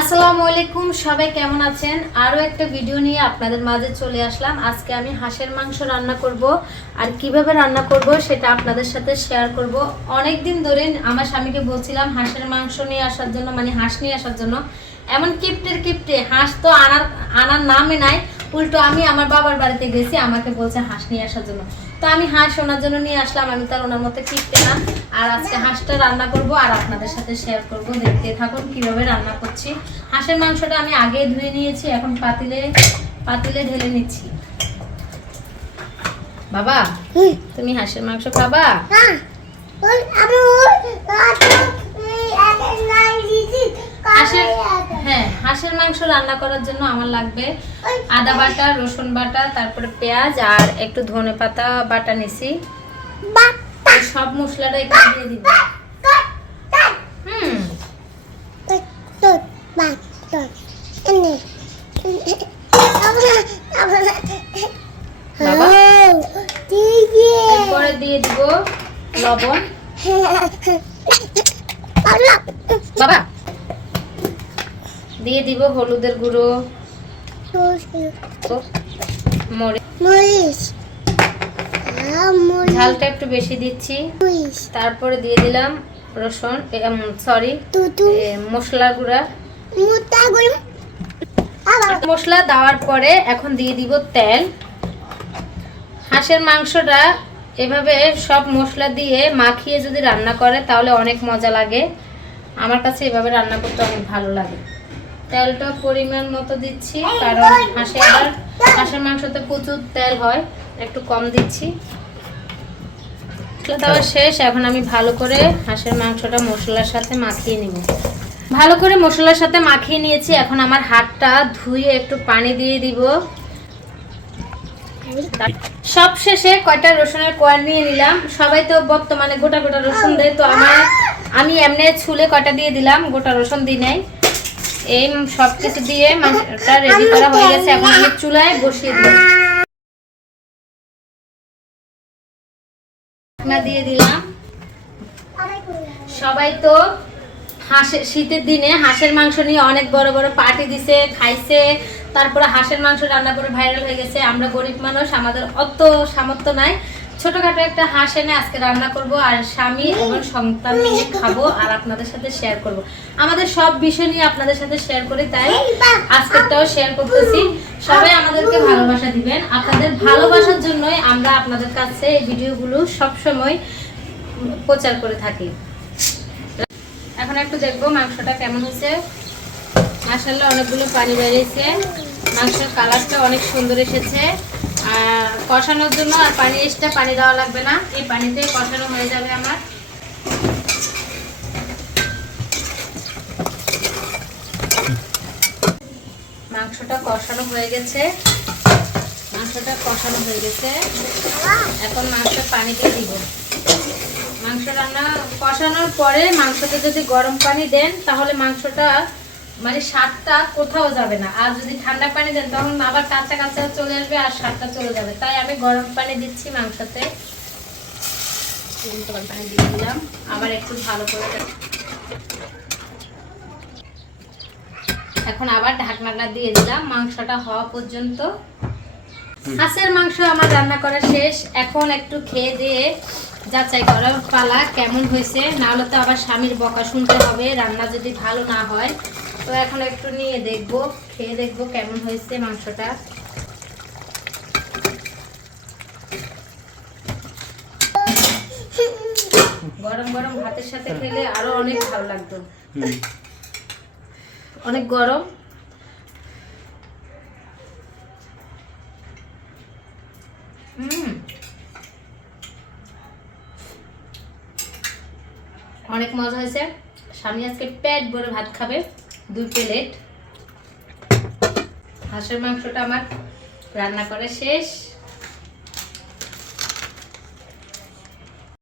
আসসালামু আলাইকুম, সবাই কেমন আছেন? আরও একটা ভিডিও নিয়ে আপনাদের মাঝে চলে আসলাম। আজকে আমি হাঁসের মাংস রান্না করব, আর কিভাবে রান্না করব সেটা আপনাদের সাথে শেয়ার করব। অনেক দিন ধরে আমার স্বামীকে বলছিলাম হাঁসের মাংস নিয়ে আসার জন্য, মানে হাঁস নিয়ে আসার জন্য। এমন কিপ্টে হাঁস তো আনার নামে নাই, উল্টো আমি আমার বাবার বাড়িতে গেছি, আমাকে বলছে হাঁস নিয়ে আসার জন্য। তো আমি হাঁস ওনার জন্য নিয়ে আসলাম, আমি তার ওনার মতো কিপ্টে না। আর আজকে হাঁসটা রান্না করব আর আপনাদের সাথে শেয়ার করব। দেখতে থাকুন কিভাবে রান্না করছি। হাঁসের মাংসটা আমি আগে ধুয়ে নিয়েছি, এখন পাতিলে ঢেলে নিচ্ছি। বাবা, তুমি হাঁসের মাংস খাবা? হাঁসের মাংস রান্না করার জন্য আমার লাগবে আদা বাটা, রসুন বাটা, তারপরে পেঁয়াজ আর একটু ধনে পাতা বাটা নিছি। সব মশলাটা এখানে দিয়ে দিব। এরপরে দিয়ে দিব লবণ। বাবা, দিয়ে দিব হলুদের গুঁড়ো, মরিচ, ঝালটা একটু বেশি দিচ্ছি। তারপরে দিয়ে দিলাম মশলা গুঁড়া। মশলা দেওয়ার পরে এখন দিয়ে দিব তেল। হাঁসের মাংসটা এভাবে সব মশলা দিয়ে মাখিয়ে যদি রান্না করে তাহলে অনেক মজা লাগে। আমার কাছে এভাবে রান্না করতে অনেক ভালো লাগে। তেলটা পরিমাণ মতো দিচ্ছি, কারণ হাঁসের মাংসতে প্রচুর তেল হয়, একটু কম দিচ্ছি। দেওয়া শেষ। এখন আমি ভালো করে হাঁসের মাংসটা মশলার সাথে মাখিয়ে নিব। ভালো করে মশলার সাথে মাখিয়ে নিয়েছি। এখন আমার হাতটা ধুয়ে একটু পানি দিয়ে দিব। সব শেষে কয়টা রসুনের কোয়া নিয়ে নিলাম। সবাই তো বর্তমানে গোটা গোটা রসুন দেয়, তো আমি এমনি ছুলে কয়টা দিয়ে দিলাম, গোটা রসুন দিই নাই। এই সব কিছু দিয়ে মাংসটা রেডি করা হয়ে গেছে। এখন আমি চুলায় বসিয়ে দিলাম, দিয়ে দিলাম। সবাই তো শীতের দিনে হাঁসের মাংস নিয়ে অনেক বড় বড় পার্টি দিছে, খাইছে, তারপরে হাঁসের মাংস রান্না করে ভাইরাল হয়ে গেছে। আমরা গরিব মানুষ, আমাদের অত সামর্থ্য নাই। ছোটখাটো একটা হাঁস এনে আজকে রান্না করব, আর স্বামী এবং সন্তান নিয়ে খাবো, আর আপনাদের সাথে শেয়ার করব। আমাদের সব বিষয় নিয়ে আপনাদের সাথে শেয়ার করি, তাই আজকেরটাও শেয়ার করতেছি। সবাই আমাদেরকে ভালোবাসা দিবেন। আপনাদের ভালোবাসার জন্যই আমরা আপনাদের কাছে এই ভিডিওগুলো সবসময় প্রচার করে থাকি। এখন একটু দেখবো মাংসটা কেমন হয়েছে। মাশাআল্লাহ অনেকগুলো পানি বেরিয়েছে, মাংসের কালারটা অনেক সুন্দর এসেছে। আর কষানোর জন্য আর পানি দেওয়া লাগবে না, এই পানিতে কষানো হয়ে যাবে আমার। মাংসটা কষানো হয়ে গেছে। এখন মাংসের পানি দিয়ে দিব। মাংস রান্না কষানোর পরে মাংসতে যদি গরম পানি দেন তাহলে মাংসটা মানে স্বাদটা কোথাও যাবে না, আর যদি ঠান্ডা পানি দেন তখন আবার কাঁচা কাঁচা চলে আসবে আর স্বাদটা চলে যাবে। তাই আমি গরম পানি দিচ্ছি মাংসতে। গরম পানি দিয়ে দিলাম, আবার একটু ভালো করে। এখন আবার ঢাকনাটা দিয়ে দিলাম মাংসটা হওয়া পর্যন্ত। হাঁসের মাংস আমার রান্না করা শেষ। এখন একটু খেয়ে দিয়ে যাচাই করার পালা কেমন হয়েছে, না হলে তো আবার স্বামীর বকা শুনতে হবে রান্না যদি ভালো না হয়। তো এখন একটু নিয়ে দেখবো, খেয়ে দেখবো কেমন হয়েছে মাংসটা। গরম গরম ভাতের সাথে খেলে আরো অনেক ভালো লাগতো। অনেক গরম। অনেক মজা হয়েছে। স্বামী আজকে পেট ভরে ভাত খাবে, 2 প্লেট। হাঁসের মাংসটা আমার রান্না করে শেষ।